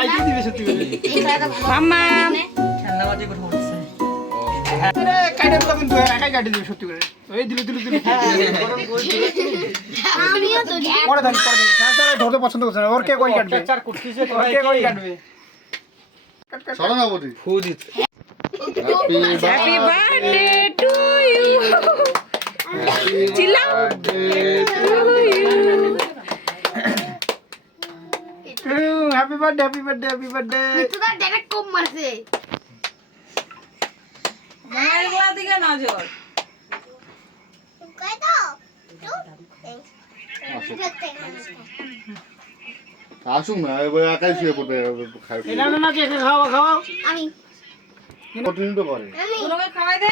কাইটে দিবে সত্যি করে মাম্মা ঠান্ডা বাজে কথা বলছে আরে কাইটে তো কিন্তু একাই কাইটে দিবে সত্যি করে ওই দিলু গরম করে দিলে আমিও তো পরে দেন স্যার ধরতে পছন্দ করছেন ওর কে কই কাটবে চার করতেছে ওর কে কই কাটবে চলো না বলি Fujit happy birthday to you চিল্লাও happy birthday happy birthday happy birthday তোরা ডাইরেক্ট কম মারছে মায়ের গলা দিকে নজর কই তো আসুন না এবার একাই শুয়ে পড়তে খাই না না না কে খাওয়া খাওয়া আমি প্রতিদিন তো করে আমি তোমাকে খাওয়াই দে